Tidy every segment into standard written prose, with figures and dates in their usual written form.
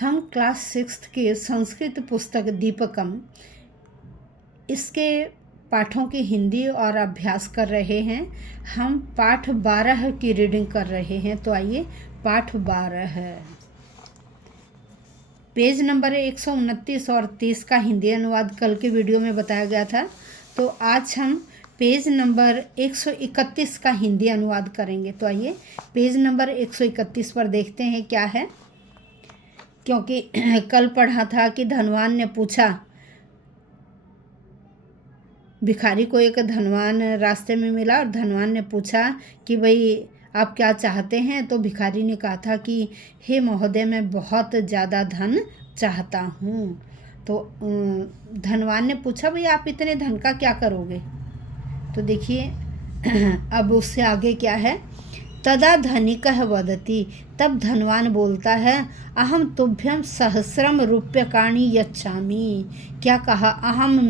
हम क्लास 6 के संस्कृत पुस्तक दीपकम इसके पाठों की हिंदी और अभ्यास कर रहे हैं। हम पाठ 12 की रीडिंग कर रहे हैं। तो आइए पाठ 12 है। पेज नंबर 129 और 30 का हिंदी अनुवाद कल के वीडियो में बताया गया था। तो आज हम पेज नंबर 131 का हिंदी अनुवाद करेंगे। तो आइए पेज नंबर 131 पर देखते हैं क्या है। क्योंकि कल पढ़ा था कि धनवान ने पूछा, भिखारी को एक धनवान रास्ते में मिला और धनवान ने पूछा कि भाई आप क्या चाहते हैं। तो भिखारी ने कहा था कि हे महोदय, मैं बहुत ज़्यादा धन चाहता हूँ। तो धनवान ने पूछा, भाई आप इतने धन का क्या करोगे। तो देखिए अब उससे आगे क्या है। तदा धनिकः वदति, तब धनवान बोलता है, अहम तुभ्यम सहस्रम रूप्यकाणि यच्छामि। क्या कहा? अहम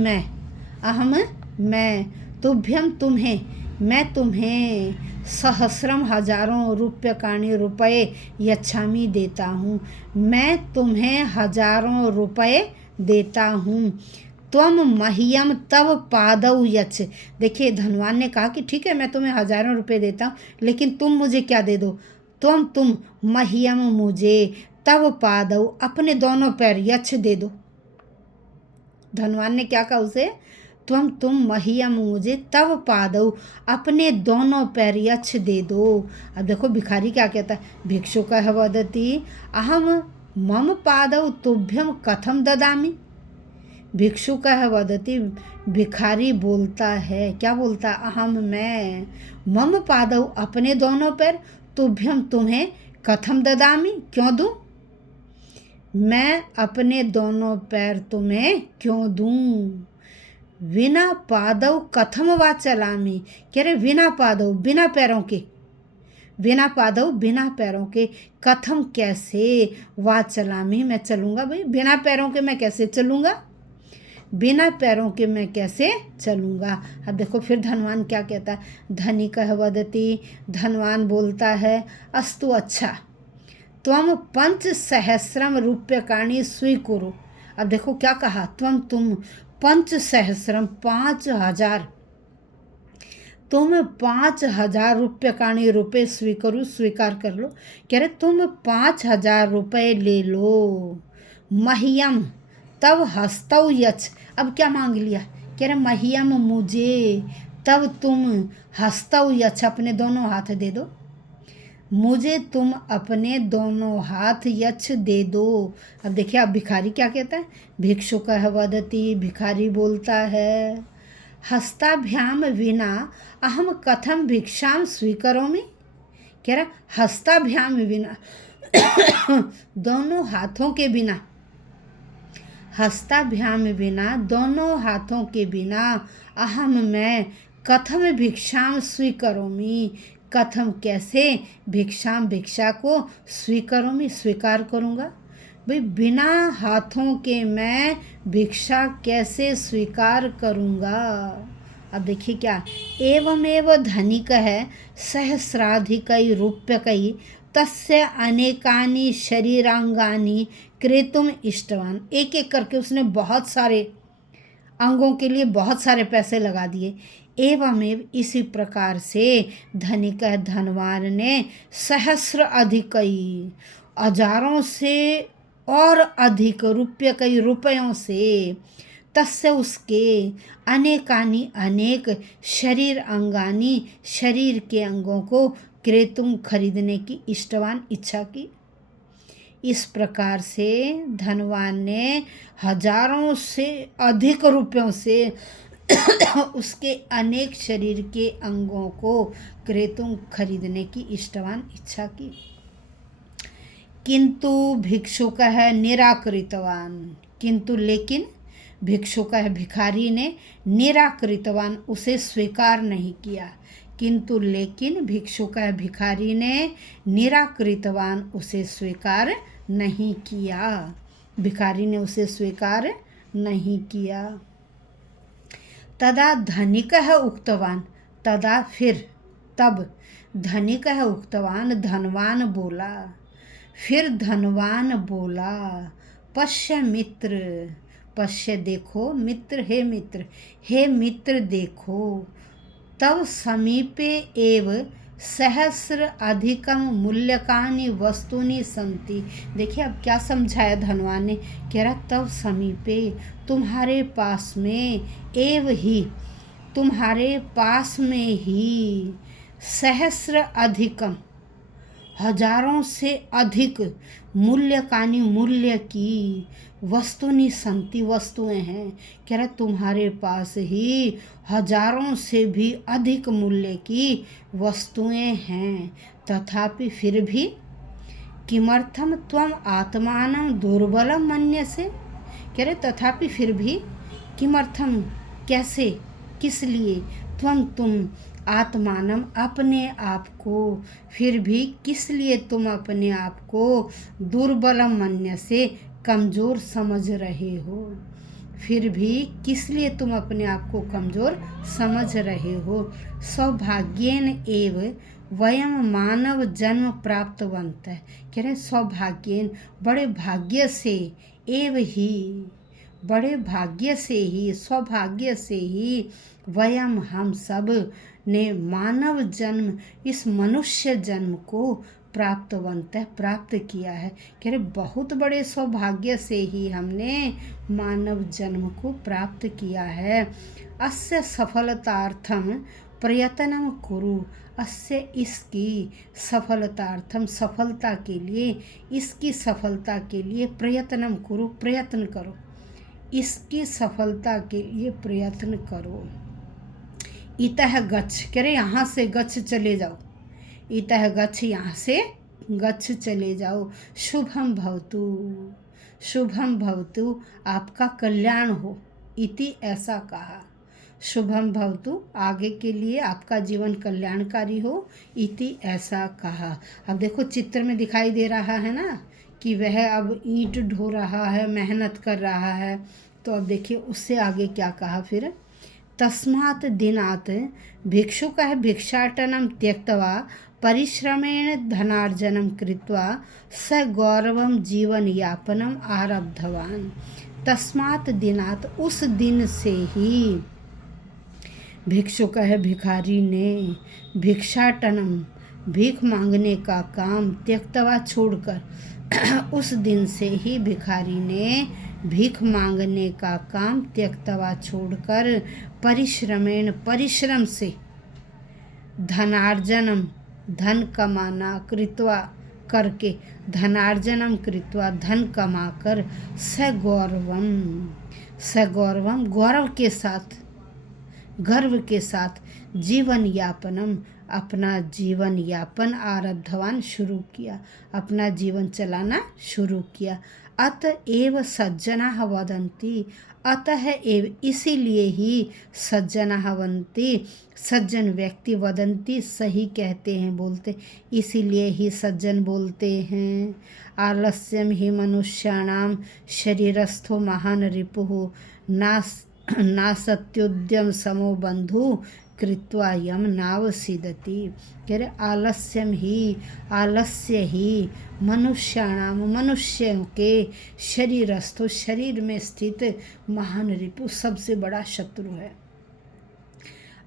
मैं, तुभ्यम तुम्हें, मैं तुम्हें सहस्रम हजारों रूप्यकाणि रुपये यच्छामि देता हूँ। मैं तुम्हें हजारों रुपये देता हूँ। त्वम मह्यम तव पादौ यच्छ। देखिए धनवान ने कहा कि ठीक है, मैं तुम्हें हजारों रुपये देता हूँ, लेकिन तुम मुझे क्या दे दो। तुम मह्यम मुझे, तव पादौ अपने दोनों पैर, यच्छ दे दो। धनवान ने क्या कहा उसे? तुम मह्यम मुझे, तव पादौ अपने दोनों पैर, यच्छ दे दो। अब देखो भिखारी क्या कहता है। भिक्षुकः वदति, अहम मम पादौ तुभ्यम कथम ददामि। भिक्षुकः वदति, भिखारी बोलता है, क्या बोलता? अहम मैं, मम पादौ अपने दोनों पैर, तुभ्यम तुम्हें, कथम ददामि क्यों दूं। मैं अपने दोनों पैर तुम्हें क्यों दूं। विना पादौ कथम वा चलामि। कह रहे विना पादौ, बिना पैरों के, बिना पादौ बिना पैरों के, कथम कैसे, वा चलामि मैं चलूँगा। भाई बिना पैरों के मैं कैसे चलूँगा, बिना पैरों के मैं कैसे चलूँगा। अब देखो फिर धनवान क्या कहता है। धनिकः वदति, धनवान बोलता है, अस्तु अच्छा, त्वम 5,000 रूप्यकाणि स्वीकुरु। अब देखो क्या कहा, तुम 5,000 5,000, तुम 5,000 रूप्यकाणि रुपये स्वीकार कर लो। कह रहे तुम 5,000 रुपये ले लो। मह्यम तब हस्तौ यच्छ। अब क्या मांग लिया? कह रहे मह्यम मुझे, तब तुम हस्तौ यच्छ अपने दोनों हाथ दे दो। मुझे तुम अपने दोनों हाथ यच्छ दे दो। अब देखिए अब भिखारी क्या कहता है। भिक्षुकः वदति, भिखारी बोलता है, हस्ताभ्याम विना अहम कथम भिक्षाम स्वीकरोमि। कह रहा हस्ताभ्याम विना दोनों हाथों के बिना, हस्ताभ्याम विना दोनों हाथों के बिना, अहम मैं, कथम भिक्षाम स्वीकरोमि कथम कैसे, भिक्षाम भिक्षा को, स्वीकरोमि स्वीकार करूँगा। भाई बिना हाथों के मैं भिक्षा कैसे स्वीकार करूँगा। अब देखिए क्या, एवमेव धनिकः सहस्राधिकै रूप्यकै तस्य अनेकानि शरीरांगानि क्रेतुम इष्टवान। एक एक करके उसने बहुत सारे अंगों के लिए बहुत सारे पैसे लगा दिए। एवमेव इसी प्रकार से धनिक धनवान ने सहस्र अधिकई हजारों से और अधिक रुपयों से, तस्य उसके, अनेकानि अनेक, शरीर अंगानी शरीर के अंगों को, क्रेतुम खरीदने की इष्टवान इच्छा की। इस प्रकार से धनवान ने हजारों से अधिक रुपयों से उसके अनेक शरीर के अंगों को क्रेतुम खरीदने की इष्टवान इच्छा की। किंतु भिक्षुकः निराकृतवान, किंतु लेकिन भिक्षुकः भिखारी ने, निराकृतवान उसे स्वीकार नहीं किया। किंतु लेकिन भिक्षुकः भिखारी ने, निराकृतवान उसे स्वीकार नहीं किया। भिखारी ने उसे स्वीकार नहीं किया। तदा धनिकः उक्तवान, तदा फिर, तब धनिकः उक्तवान धनवान बोला, फिर धनवान बोला, पश्य मित्र, पश्य देखो, मित्र हे मित्र देखो, तव समीपे एव सहस्र अधिकम मूल्यकानि वस्तुनि संति। देखिए अब क्या समझाया धनवान ने, कह रहा तव समीपे, तुम्हारे पास में, एव ही, तुम्हारे पास में ही, सहस्र अधिकम, हजारों से अधिक, मूल्यकानि मूल्य की, वस्तुनि संति वस्तुएं हैं। कह रहा तुम्हारे पास ही हजारों से भी अधिक मूल्य की वस्तुएं हैं, तथापि फिर भी किमर्थम त्वम आत्मानं दुर्बलम मन्यसे। कह रहे तथापि फिर भी, किमर्थम कैसे, किस लिए, तुम आत्मानम अपने आप को, फिर भी किस लिए तुम अपने आप को दुर्बलम मन्य से कमज़ोर समझ रहे हो, फिर भी किस लिए तुम अपने आप को कमज़ोर समझ रहे हो। सौभाग्येन एव वयम मानव जन्म प्राप्तवंत है। कह रहे सौभाग्येन, बड़े भाग्य से, एव ही, बड़े भाग्य से ही, सौभाग्य से ही, वयम हम सब ने मानव जन्म, इस मनुष्य जन्म को प्राप्तवंत है, प्राप्त किया है। कह रहे बहुत बड़े सौभाग्य से ही हमने मानव जन्म को प्राप्त किया है। अस्य सफलतार्थम प्रयत्नम कुरु, अस्य इसकी सफलतार्थम, सफलता के लिए, इसकी सफलता के लिए, प्रयत्नम कुरु, प्रयत्न करो, इसकी सफलता के लिए प्रयत्न करो। इतः गच्छ, कह रहे यहाँ से गच्छ चले जाओ, इतः गच्छ, यहाँ से गच्छ चले जाओ। शुभम भवतु, शुभम भवतु, आपका कल्याण हो, इति ऐसा कहा। शुभम भवतु, आगे के लिए आपका जीवन कल्याणकारी हो, इति ऐसा कहा। अब देखो चित्र में दिखाई दे रहा है ना कि वह अब ईंट ढो रहा है, मेहनत कर रहा है। तो अब देखिए उससे आगे क्या कहा फिर, तस्मात् दिनात् भिक्षुक है भिक्षाटनम त्यक्त्वा परिश्रमेण धनार्जनम कृत्वा स गौरवम जीवन यापनम आरब्धवान। तस्मात् दिनात्, उस दिन से ही, भिक्षुक है भिखारी ने, भिक्षाटनम, भीख मांगने का काम, त्यक्त्वा छोड़कर, उस दिन से ही भिखारी ने भीख मांगने का काम त्यक्त्वा छोड़कर, परिश्रमेण, परिश्रम से, धनार्जनम, धन कमाना, कृत्वा, करके, धनार्जनम कृत्वा, धन कमाकर, सगौरवम, सगौरवम, गौरव के साथ, गर्व के साथ, जीवन यापनम, अपना जीवन यापन, आरब्धवान, शुरू किया, अपना जीवन चलाना शुरू किया। अतएव सज्जनाः वदन्ति, अतः एव, इसीलिए ही, सज्जनाः वदन्ति, सज्जन व्यक्ति, वदन्ति, सही कहते हैं, बोलते, इसीलिए ही सज्जन बोलते हैं। आलस्यम ही मनुष्याणाम शरीरस्थो महान रिपुः नासत्युद्यम समो बंधु कृत्वा यम नावसीदति। कह रहे आलस्यम ही, आलस्य ही, मनुष्याणाम, मनुष्यों के, शरीरस्थो, शरीर में स्थित, महान रिपु, सबसे बड़ा शत्रु है।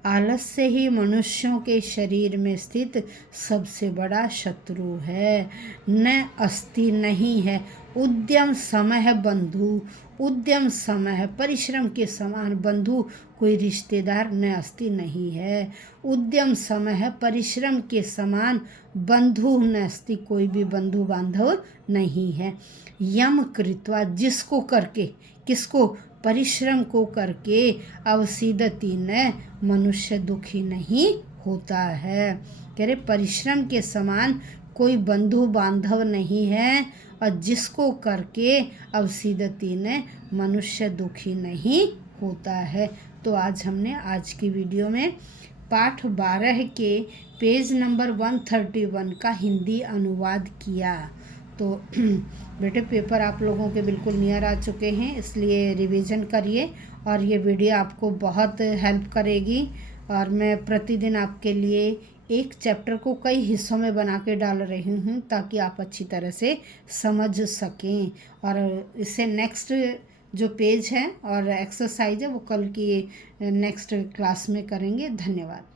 आलस्य ही मनुष्यों के शरीर में स्थित सबसे बड़ा शत्रु है। न अस्ति, नहीं है, उद्यम समय बंधु, उद्यम समय, परिश्रम के समान, बंधु, कोई रिश्तेदार, न अस्ति, नहीं है। उद्यम समय, परिश्रम के समान, बंधु न अस्ति, कोई भी बंधु बांधव नहीं है। यम कृत्वा, जिसको करके, किसको, परिश्रम को करके, अवसीदति, न, मनुष्य दुखी नहीं होता है। कह रहे परिश्रम के समान कोई बंधु बांधव नहीं है, और जिसको करके अवसीदति, न, मनुष्य दुखी नहीं होता है। तो आज हमने, आज की वीडियो में पाठ 12 के पेज नंबर 131 का हिंदी अनुवाद किया। तो बेटे पेपर आप लोगों के बिल्कुल नियर आ चुके हैं, इसलिए रिवीजन करिए, और ये वीडियो आपको बहुत हेल्प करेगी। और मैं प्रतिदिन आपके लिए एक चैप्टर को कई हिस्सों में बना के डाल रही हूँ ताकि आप अच्छी तरह से समझ सकें। और इससे नेक्स्ट जो पेज है और एक्सरसाइज है वो कल की नेक्स्ट क्लास में करेंगे। धन्यवाद।